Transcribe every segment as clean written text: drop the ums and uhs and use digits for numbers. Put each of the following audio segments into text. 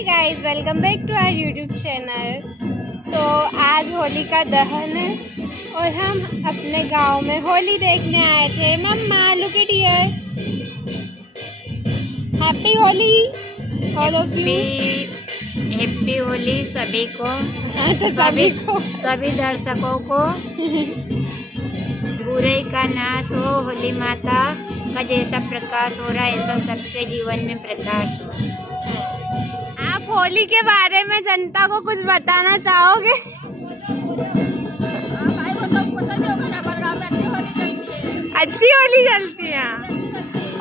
Hi guys, welcome back to our YouTube channel. आज होली का दहन है और हम अपने गांव में होली देखने आए थे। मम्मा look at here, happy Holi all of you. Happy Holi सभी को। हाँ, तो सभी दर्शकों को बुराई का नाश हो, होली माता का जैसा प्रकाश हो रहा है ऐसा सबके जीवन में प्रकाश हो। आप होली के बारे में जनता को कुछ बताना चाहोगे? अच्छी होली चलती है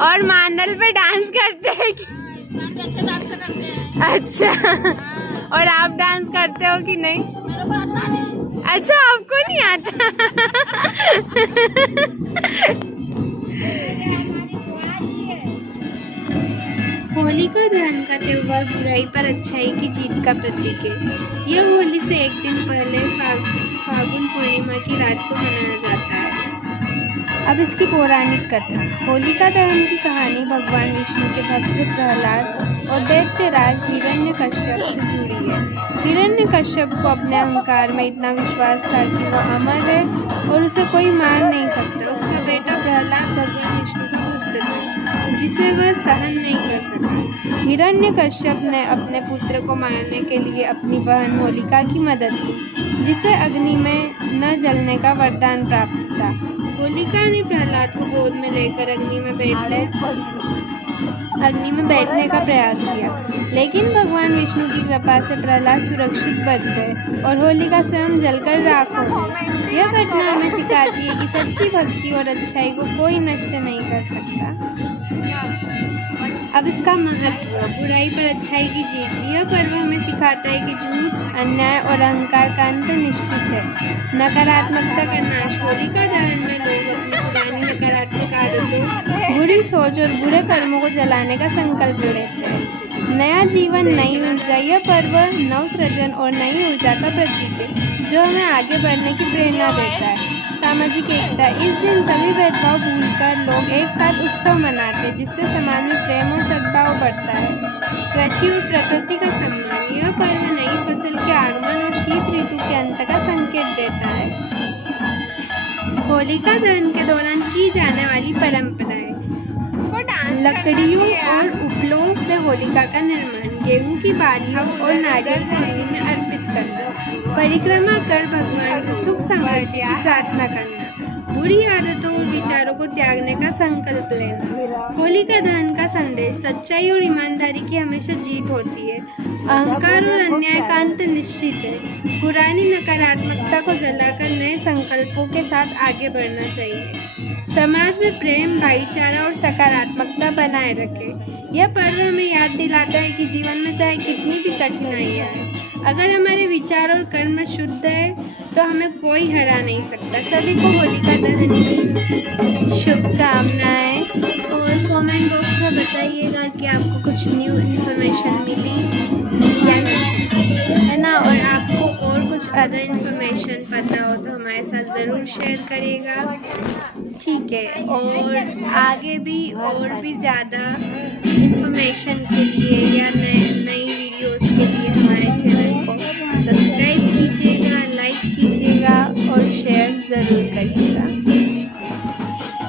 और मांडल पे डांस करते हैं अच्छा, और आप डांस करते हो कि नहीं? अच्छा, आपको नहीं आता होलिका दहन का त्योहार बुराई पर अच्छाई की जीत का प्रतीक है। यह होली से एक दिन पहले फागुन पूर्णिमा की रात को मनाया जाता है। अब इसकी पौराणिक कथा। होलिका दहन की कहानी भगवान विष्णु के भक्त प्रहलाद और दैत्यराज हिरण्यकश्यप से जुड़ी है। हिरण्यकश्यप को अपने अहंकार में इतना विश्वास था कि वह अमर है और उसे कोई मार नहीं सकता। उसका बेटा प्रहलाद भगवान विष्णु का भक्त था जिसे वह सहन नहीं कर सका। हिरण्यकश्यप ने अपने पुत्र को मारने के लिए अपनी बहन होलिका की मदद की, जिसे अग्नि में न जलने का वरदान प्राप्त था। होलिका ने प्रहलाद को गोद में लेकर अग्नि में बैठने का प्रयास किया, लेकिन भगवान विष्णु की कृपा से प्रहलाद सुरक्षित बच गए और होलिका स्वयं जलकर राख हो गई। यह घटना हमें सिखाती है कि सच्ची भक्ति और अच्छाई को कोई नष्ट नहीं कर सकता। अब इसका महत्व। बुराई पर अच्छाई की जीत। यह पर्व हमें सिखाता है कि झूठ, अन्याय और अहंकार का अंत निश्चित है। नकारात्मकता का नाश। होलिका दहन में लोग अपनी पुरानी नकारात्मक आदतों, बुरी सोच और बुरे कर्मों को जलाने का संकल्प लेते हैं। नया जीवन, नई ऊर्जा। यह पर्व नवसृजन और नई ऊर्जा का प्रतीक है जो हमें आगे बढ़ने की प्रेरणा देता है। सामाजिक एकता। इस दिन सभी भेदभाव भूलकर लोग एक साथ उत्सव मनाते हैं, जिससे समाज में प्रेम और सद्भाव बढ़ता है। कृषि और प्रकृति का सम्मान। यह पर्व नई फसल के आगमन और शीत ऋतु के अंत का संकेत देता है। होलिका दहन के दौरान की जाने वाली परंपराएं। लकड़ियों और उपलों से होलिका का निर्माण। गेहूं की बालियों और नारियल को अग्नि में अर्पित करना। परिक्रमा कर भगवान से सुख समृद्धि की प्रार्थना करना। बुरी आदतों और विचारों को त्यागने का संकल्प लेना। होलिका दहन का संदेश। सच्चाई और ईमानदारी की हमेशा जीत होती है। अहंकार और अन्याय का अंत निश्चित है। पुरानी नकारात्मकता को जलाकर नए संकल्पों के साथ आगे बढ़ना चाहिए। समाज में प्रेम, भाईचारा और सकारात्मकता बनाए रखें। यह पर्व हमें याद दिलाता है कि जीवन में चाहे कितनी भी कठिनाइयाँ हैं, अगर हमारे विचार और कर्म शुद्ध है तो हमें कोई हरा नहीं सकता। सभी को होलिका दहन की शुभकामनाएं और कमेंट बॉक्स में बताइएगा कि आपको कुछ न्यू इन्फॉर्मेशन मिली या नहीं, है ना। और आपको और कुछ अदर इन्फॉर्मेशन पता हो तो हमारे साथ ज़रूर शेयर करिएगा, ठीक है। और आगे भी और भी ज़्यादा इन्फॉर्मेशन के लिए या नई वीडियोस के लिए हमारे चैनल को सब्सक्राइब कीजिएगा, लाइक कीजिएगा और शेयर ज़रूर करिएगा।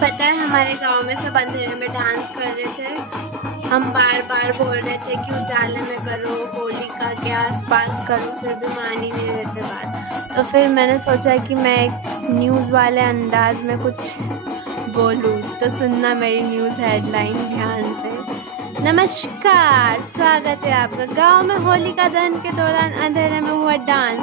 पता है, हमारे गांव में सब अंधेरे में डांस कर रहे थे। हम बार बार बोल रहे थे कि उजाले में करो, होलिका के आसपास करो, फिर भी मान ही नहीं रहे थे बात। तो फिर मैंने सोचा कि मैं एक न्यूज़ वाले अंदाज में कुछ बोलूँ, तो सुनना मेरी न्यूज़ हेडलाइन ध्यान से। नमस्कार, स्वागत है आपका। गांव में होलिका दहन के दौरान अंधेरे में हुआ डांस,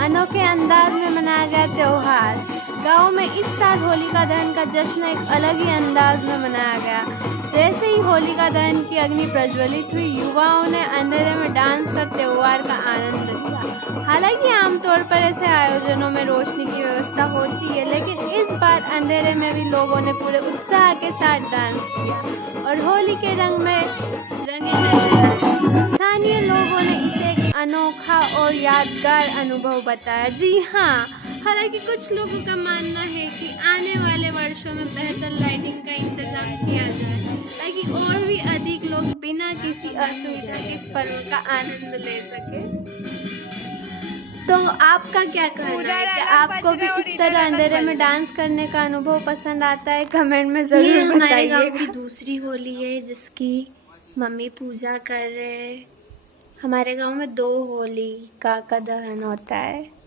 अनोखे अंदाज में मनाया गया त्योहार। गांव में इस साल होलिका दहन का जश्न एक अलग ही अंदाज में मनाया गया। जैसे ही होलिका दहन की अग्नि प्रज्वलित हुई, युवाओं ने अंधेरे में डांस कर त्योहार का आनंद लिया। हालांकि आमतौर पर ऐसे आयोजनों में रोशनी की व्यवस्था होती है, लेकिन इस बार अंधेरे में भी लोगों ने पूरे उत्साह के साथ डांस किया और होली के रंग में रंगे नजर आए। स्थानीय लोगों ने इसे एक अनोखा और यादगार अनुभव बताया। जी हाँ, हालांकि कुछ लोगों का मानना है कि आने वाले वर्षों में बेहतर लाइटिंग का इंतजाम किया जाए ताकि और भी अधिक लोग बिना किसी असुविधा के इस पर्व का आनंद ले सके। तो आपका क्या कहना है? क्या आपको भी इस तरह अंधेरे में डांस करने का अनुभव पसंद आता है? कमेंट में ज़रूर बताइए। हमारे गांव की दूसरी होली है जिसकी मम्मी पूजा कर रहे हैं। हमारे गांव में 2 होलिका का दहन होता है।